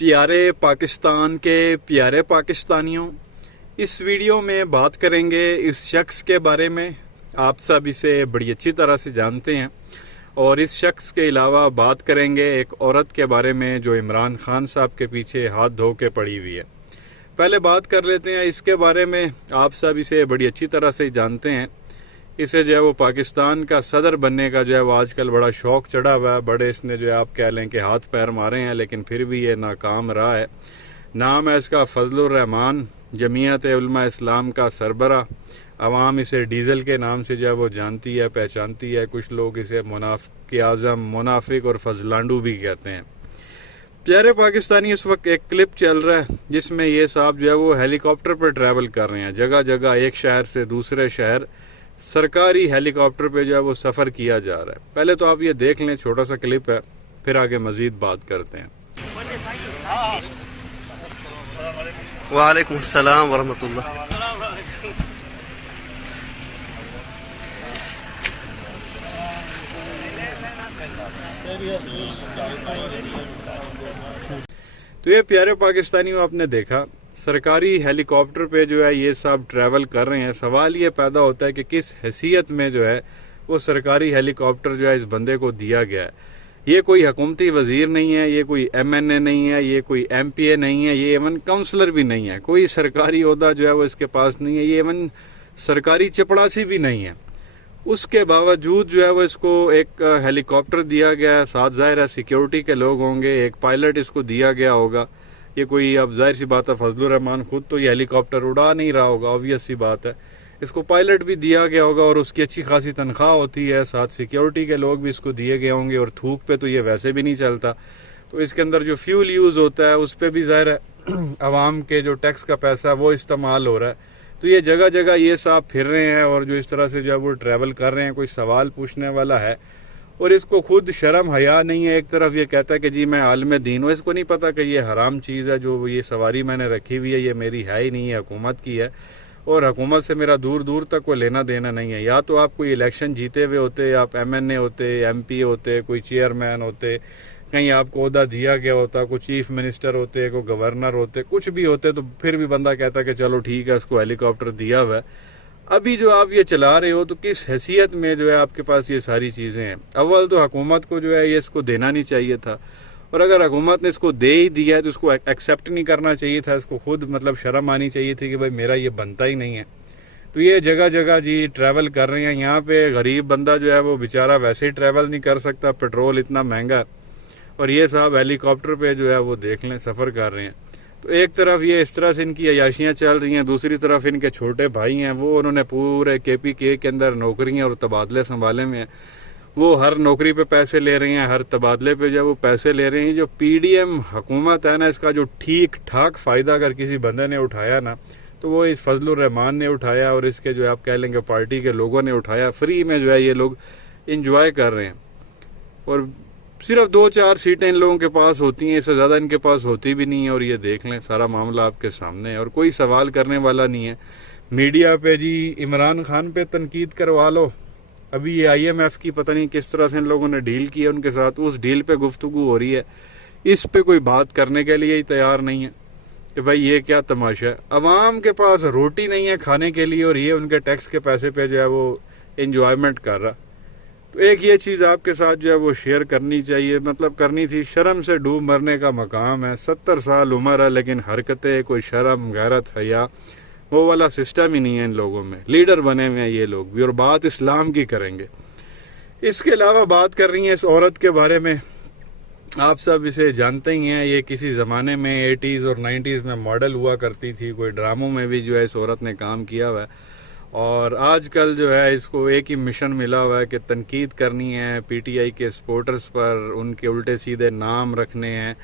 پیارے پاکستان کے پیارے پاکستانیوں، اس ویڈیو میں بات کریں گے اس شخص کے بارے میں۔ آپ سب اسے بڑی اچھی طرح سے جانتے ہیں، اور اس شخص کے علاوہ بات کریں گے ایک عورت کے بارے میں جو عمران خان صاحب کے پیچھے ہاتھ دھو کے پڑی ہوئی ہے۔ پہلے بات کر لیتے ہیں اس کے بارے میں۔ آپ سب اسے بڑی اچھی طرح سے جانتے ہیں۔ اسے جو ہے وہ پاکستان کا صدر بننے کا جو ہے وہ آج کل بڑا شوق چڑھا ہوا ہے۔ بڑے اس نے جو ہے آپ کہہ لیں کہ ہاتھ پیر مارے ہیں، لیکن پھر بھی یہ ناکام رہا ہے۔ نام ہے اس کا فضل الرحمان، جمعیت علماء اسلام کا سربراہ۔ عوام اسے ڈیزل کے نام سے جو ہے وہ جانتی ہے، پہچانتی ہے۔ کچھ لوگ اسے منافق اعظم، منافق اور فضلانڈو بھی کہتے ہیں۔ پیارے پاکستانی، اس وقت ایک کلپ چل رہا ہے جس میں یہ صاحب جو ہے وہ ہیلی کاپٹر پر ٹریول کر رہے ہیں۔ جگہ جگہ ایک شہر سے دوسرے شہر سرکاری ہیلی کاپٹر پہ جو ہے وہ سفر کیا جا رہا ہے۔ پہلے تو آپ یہ دیکھ لیں، چھوٹا سا کلپ ہے، پھر آگے مزید بات کرتے ہیں۔ وعلیکم السلام ورحمۃ اللہ۔ تو یہ پیارے پاکستانیوں، آپ نے دیکھا سرکاری ہیلی کاپٹر پہ جو ہے یہ صاحب ٹریول کر رہے ہیں۔ سوال یہ پیدا ہوتا ہے کہ کس حیثیت میں جو ہے وہ سرکاری ہیلی کاپٹر جو ہے اس بندے کو دیا گیا ہے۔ یہ کوئی حکومتی وزیر نہیں ہے، یہ کوئی ایم این اے نہیں ہے، یہ کوئی ایم پی اے نہیں ہے، یہ ایون کونسلر بھی نہیں ہے۔ کوئی سرکاری عہدہ جو ہے وہ اس کے پاس نہیں ہے، یہ ایون سرکاری چپڑاسی بھی نہیں ہے۔ اس کے باوجود جو ہے وہ اس کو ایک ہیلی کاپٹر دیا گیا ہے۔ ساتھ ظاہر ہے سیکیورٹی کے لوگ ہوں گے، ایک پائلٹ اس کو دیا گیا ہوگا۔ یہ کوئی، اب ظاہر سی بات ہے فضل الرحمان خود تو یہ ہیلی کاپٹر اڑا نہیں رہا ہوگا، آبویس سی بات ہے۔ اس کو پائلٹ بھی دیا گیا ہوگا اور اس کی اچھی خاصی تنخواہ ہوتی ہے، ساتھ سیکیورٹی کے لوگ بھی اس کو دیے گئے ہوں گے، اور تھوک پہ تو یہ ویسے بھی نہیں چلتا۔ تو اس کے اندر جو فیول یوز ہوتا ہے اس پہ بھی ظاہر ہے عوام کے جو ٹیکس کا پیسہ ہے وہ استعمال ہو رہا ہے۔ تو یہ جگہ جگہ یہ صاحب پھر رہے ہیں، اور جو اس طرح سے جو ہے وہ ٹریول کر رہے ہیں، کوئی سوال پوچھنے والا ہے اور اس کو خود شرم حیا نہیں ہے۔ ایک طرف یہ کہتا ہے کہ جی میں عالم دین ہوں، اس کو نہیں پتا کہ یہ حرام چیز ہے، جو یہ سواری میں نے رکھی ہوئی ہے یہ میری ہے ہی نہیں ہے، حکومت کی ہے، اور حکومت سے میرا دور دور تک کوئی لینا دینا نہیں ہے۔ یا تو آپ کوئی الیکشن جیتے ہوئے ہوتے، آپ ایم این اے ہوتے، ایم پی ہوتے، کوئی چیئرمین ہوتے، کہیں آپ کو عہدہ دیا گیا ہوتا، کوئی چیف منسٹر ہوتے، کوئی گورنر ہوتے، کچھ بھی ہوتے، تو پھر بھی بندہ کہتا کہ چلو ٹھیک ہے، اس کو ہیلی کاپٹر دیا ہوا ہے۔ ابھی جو آپ یہ چلا رہے ہو تو کس حیثیت میں جو ہے آپ کے پاس یہ ساری چیزیں ہیں؟ اول تو حکومت کو جو ہے یہ اس کو دینا نہیں چاہیے تھا، اور اگر حکومت نے اس کو دے ہی دیا ہے تو اس کو ایکسیپٹ نہیں کرنا چاہیے تھا، اس کو خود مطلب شرم آنی چاہیے تھی کہ بھائی میرا یہ بنتا ہی نہیں ہے۔ تو یہ جگہ جگہ جی ٹریول کر رہے ہیں۔ یہاں پہ غریب بندہ جو ہے وہ بیچارہ ویسے ہی ٹریول نہیں کر سکتا، پیٹرول اتنا مہنگا ہے، اور یہ صاحب ہیلی کاپٹر پہ جو ہے وہ دیکھ لیں سفر کر رہے ہیں۔ تو ایک طرف یہ اس طرح سے ان کی عیاشیاں چل رہی ہیں، دوسری طرف ان کے چھوٹے بھائی ہیں، وہ انہوں نے پورے کے پی کے اندر نوکریاں اور تبادلے سنبھالے میں ہیں۔ وہ ہر نوکری پہ پیسے لے رہے ہیں، ہر تبادلے پہ جو وہ پیسے لے رہے ہیں۔ جو پی ڈی ایم حکومت ہے نا، اس کا جو ٹھیک ٹھاک فائدہ اگر کسی بندے نے اٹھایا نا تو وہ اس فضل الرحمان نے اٹھایا، اور اس کے جو آپ کہہ لیں گے پارٹی کے لوگوں نے اٹھایا۔ فری میں جو ہے یہ لوگ انجوائے کر رہے ہیں، اور صرف 2-4 سیٹیں ان لوگوں کے پاس ہوتی ہیں، اس سے زیادہ ان کے پاس ہوتی بھی نہیں ہے۔ اور یہ دیکھ لیں سارا معاملہ آپ کے سامنے ہے، اور کوئی سوال کرنے والا نہیں ہے۔ میڈیا پہ جی عمران خان پہ تنقید کروا لو، ابھی یہ آئی ایم ایف کی پتہ نہیں کس طرح سے ان لوگوں نے ڈیل کی ہے ان کے ساتھ، اس ڈیل پہ گفتگو ہو رہی ہے، اس پہ کوئی بات کرنے کے لیے ہی تیار نہیں ہے کہ بھائی یہ کیا تماشا ہے۔ عوام کے پاس روٹی نہیں ہے کھانے کے لیے، اور یہ ان کے ٹیکس کے پیسے پہ جو ہے وہ انجوائمنٹ کر رہا۔ تو ایک یہ چیز آپ کے ساتھ جو ہے وہ شیئر کرنی چاہیے، مطلب کرنی تھی۔ شرم سے ڈوب مرنے کا مقام ہے، 70 سال عمر ہے، لیکن حرکتیں کوئی شرم غیرت حیا وہ والا سسٹم ہی نہیں ہے ان لوگوں میں۔ لیڈر بنے ہوئے ہیں یہ لوگ بھی، اور بات اسلام کی کریں گے۔ اس کے علاوہ بات کر رہی ہیں اس عورت کے بارے میں۔ آپ سب اسے جانتے ہی ہیں، یہ کسی زمانے میں 80s اور 90s میں ماڈل ہوا کرتی تھی، کوئی ڈراموں میں بھی جو ہے اس عورت نے کام کیا ہوا ہے، اور آج کل جو ہے اس کو ایک ہی مشن ملا ہوا ہے کہ تنقید کرنی ہے پی ٹی آئی کے سپورٹرز پر، ان کے الٹے سیدھے نام رکھنے ہیں،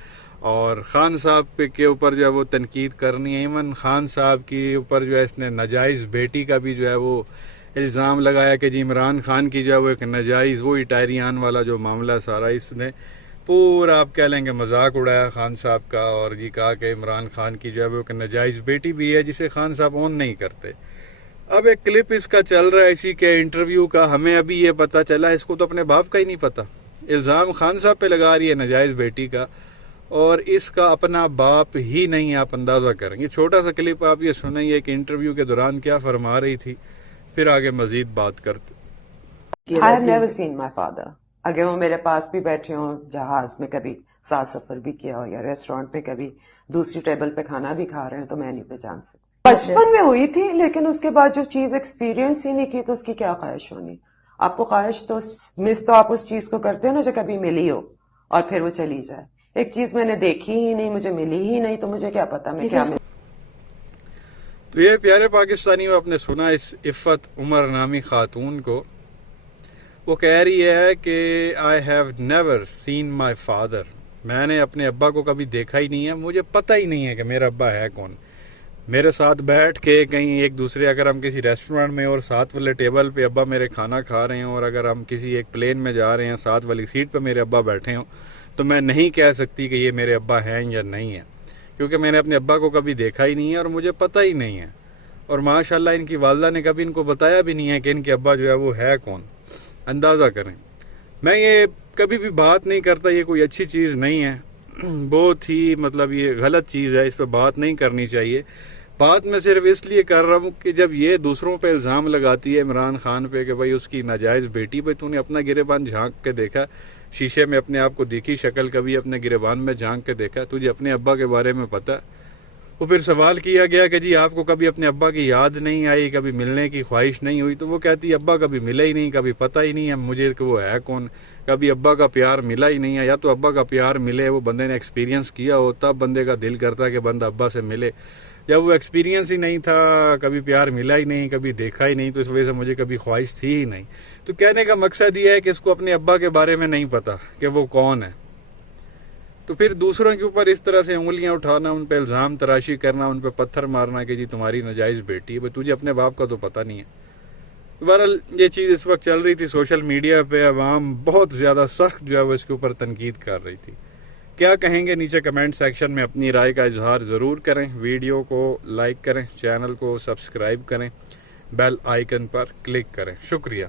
اور خان صاحب کے اوپر جو ہے وہ تنقید کرنی ہے۔ ایون خان صاحب کے اوپر جو ہے اس نے ناجائز بیٹی کا بھی جو ہے وہ الزام لگایا کہ جی عمران خان کی جو ہے وہ ایک ناجائز، وہی ٹائریان والا جو معاملہ سارا اس نے پورا آپ کہہ لیں گے مذاق اڑایا خان صاحب کا، اور یہ کہا کہ عمران خان کی جو ہے وہ ایک ناجائز بیٹی بھی ہے جسے خان صاحب اون نہیں کرتے۔ اب ایک کلپ اس کا چل رہا ہے اسی کے انٹرویو کا، ہمیں ابھی یہ پتہ چلا اس کو تو اپنے باپ کا ہی نہیں پتہ، الزام خان صاحب پہ لگا رہی ہے ناجائز بیٹی کا، اور اس کا اپنا باپ ہی نہیں، آپ اندازہ کریں. یہ چھوٹا سا کلپ آپ یہ سنیں، یہ کہ انٹرویو کے دوران کیا فرما رہی تھی، پھر آگے مزید بات کرتے. I have never seen my father. اگر وہ میرے پاس بھی بیٹھے ہوں، جہاز میں کبھی ساتھ سفر بھی کیا ہو، یا ریسٹورینٹ پہ کبھی دوسری ٹیبل پہ کھانا بھی کھا رہے ہیں، تو میں نہیں پہچان سکتی. بچپن میں ہوئی تھی، لیکن اس کے بعد جو چیز ایکسپیرینس ہی نہیں کی تو اس کی کیا خواہش ہونی. آپ کو خواہش تو مس تو آپ اس چیز کو کرتے ہو نا جو کبھی ملی ہو اور پھر وہ چلی جائے. ایک چیز میں نے دیکھی ہی نہیں، مجھے ملی ہی نہیں، تو مجھے کیا پتا میں کیا ملی. تو یہ پیارے پاکستانیوں، آپ نے سنا اس عفت عمر نامی خاتون کو، وہ کہہ رہی ہے کہ I have never seen my father, میں نے اپنے ابا کو کبھی دیکھا ہی نہیں ہے، مجھے پتہ ہی نہیں ہے کہ میرا ابا ہے کون. میرے ساتھ بیٹھ کے کہیں ایک دوسرے، اگر ہم کسی ریسٹورینٹ میں اور ساتھ والے ٹیبل پہ ابا میرے کھانا کھا رہے ہوں، اور اگر ہم کسی ایک پلین میں جا رہے ہیں، ساتھ والی سیٹ پہ میرے ابا بیٹھے ہوں، تو میں نہیں کہہ سکتی کہ یہ میرے ابا ہیں یا نہیں ہیں، کیونکہ میں نے اپنے ابا کو کبھی دیکھا ہی نہیں ہے اور مجھے پتہ ہی نہیں ہے. اور ماشاءاللہ ان کی والدہ نے کبھی ان کو بتایا بھی نہیں ہے کہ ان کے ابا جو ہے وہ ہے کون. اندازہ کریں. میں یہ کبھی بھی بات نہیں کرتا، یہ کوئی اچھی چیز نہیں ہے، بہت ہی مطلب یہ غلط چیز ہے، اس پہ بات نہیں کرنی چاہیے. بات میں صرف اس لیے کر رہا ہوں کہ جب یہ دوسروں پہ الزام لگاتی ہے عمران خان پہ کہ بھائی اس کی ناجائز بیٹی پہ، تو نے اپنا گریبان جھانک کے دیکھا، شیشے میں اپنے آپ کو دیکھی شکل، کبھی اپنے گریبان میں جھانک کے دیکھا، تجھے اپنے ابا کے بارے میں پتہ. وہ پھر سوال کیا گیا کہ جی آپ کو کبھی اپنے ابا کی یاد نہیں آئی، کبھی ملنے کی خواہش نہیں ہوئی؟ تو وہ کہتی ابا کبھی ملا ہی نہیں، کبھی پتہ ہی نہیں ہے مجھے کہ وہ ہے کون، کبھی ابا کا پیار ملا ہی نہیں ہے. یا تو ابا کا پیار ملے، وہ بندے نے ایکسپیرینس کیا ہو، تب بندے کا دل کرتا ہے کہ بندہ ابا سے ملے. جب وہ ایکسپیرینس ہی نہیں تھا، کبھی پیار ملا ہی نہیں، کبھی دیکھا ہی نہیں، تو اس وجہ سے مجھے کبھی خواہش تھی ہی نہیں. تو کہنے کا مقصد یہ ہے کہ اس کو اپنے ابا کے بارے میں نہیں پتا کہ وہ کون ہے. تو پھر دوسروں کے اوپر اس طرح سے انگلیاں اٹھانا، ان پہ الزام تراشی کرنا، ان پہ پتھر مارنا کہ جی تمہاری ناجائز بیٹی ہے، تجھے اپنے باپ کا تو پتہ نہیں ہے. بہرحال یہ چیز اس وقت چل رہی تھی سوشل میڈیا پہ، عوام بہت زیادہ سخت جو ہے وہ اس کے اوپر تنقید کر رہی تھی. کیا کہیں گے نیچے کمنٹ سیکشن میں اپنی رائے کا اظہار ضرور کریں. ویڈیو کو لائک کریں، چینل کو سبسکرائب کریں، بیل آئیکن پر کلک کریں. شکریہ.